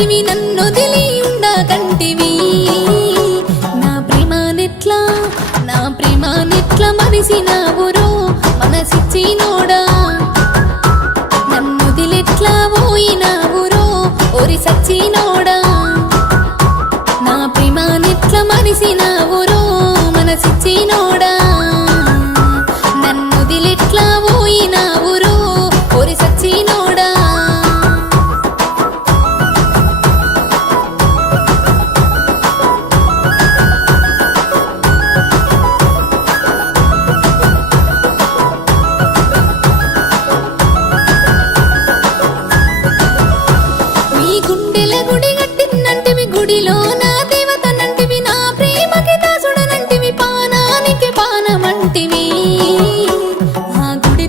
కంటివి నన్నొదిలి ఉండకంటివి నా ప్రేమానెట్లా మరిసినావురో మనసిచ్చినోడా నన్నొదిలెట్లా పోయినావురో ఓరి సచ్చినోడా నా ప్రేమానెట్లా మరిసినావురో మనసిచ్చినోడా నన్నొదిలెట్లా పోయినావురో ఓరి సచ్చినోడా గుడిలో నా దేవతనంటివి నా ప్రేమకి దాసుడనంటివి పానానికి పానమంటివి ఆ గుడి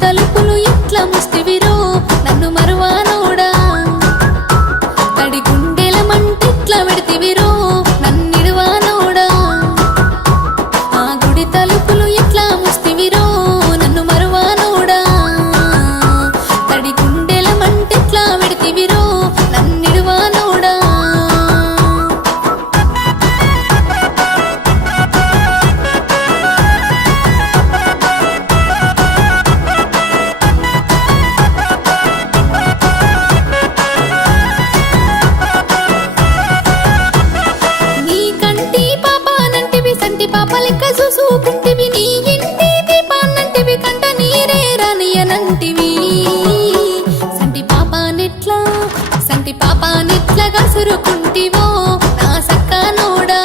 తలుపులు ఎట్లా ముస్తివిరో నన్ను మరువానోడా తడి గుండెల మంటెట్లా పెడితివిరో నన్నిడువానోడా ఆ గుడి తలుపులు ఎట్లా ముస్తివిరో నన్ను మరువానోడా తడి గుండెల మంటెట్లా పెడితివిరో పాపలెక్క చూసుకుంటివి నీ ఇంటి దీపాన్నంటివి కంట నీరే రానియనంటివి సంటి పాపానెట్లా గసురుకుంటివో నా సక్కనోడా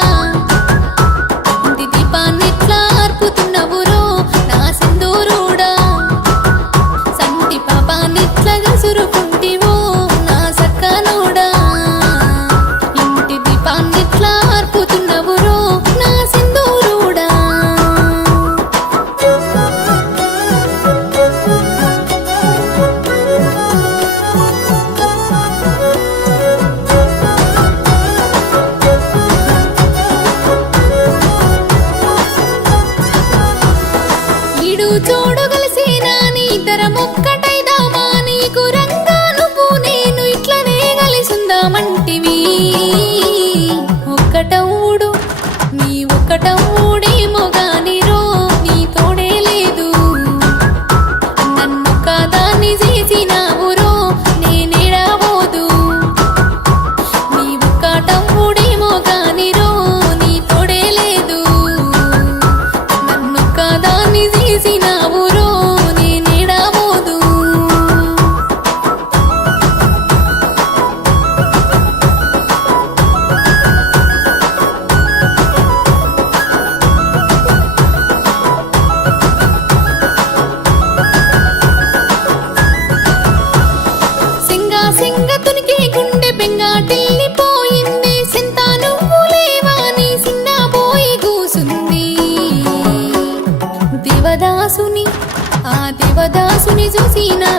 ఇంటి దీపాన్నెట్లా ఆర్పుతున్నవురో నా సింధూరుడా సంటి పాపానెట్లా గసురుకుంటివో నా సక్కనోడా ఇంటి దీపాన్నెట్లా ఆర్పుతున్నవురో నా సింధూరుడా చూడు కలిసినా నీ ఇద్దరం ఒక్కటైదామా నీకు రంగా నువ్వు నేను ఇట్లనే కలిసుందామంటివి ఒక్కటవుడు నీ ఒక్కటవుడేమో గానిరో నీ తోడే లేదు నన్నొక్క దాన్ని చేసినావురో నేనేడబోదు నీ ఒక్కటవుడేమో గానిరో నీ తోడే లేదు నన్నొక్క దాన్ని చేసినావురో నేనేడబోదు సింగతునికి గుండె బెంగాటిల్లిపోయింది సింతా నువ్వు లేవాని సిన్న పోయి కూసుంది దేవదాసుని చూసినా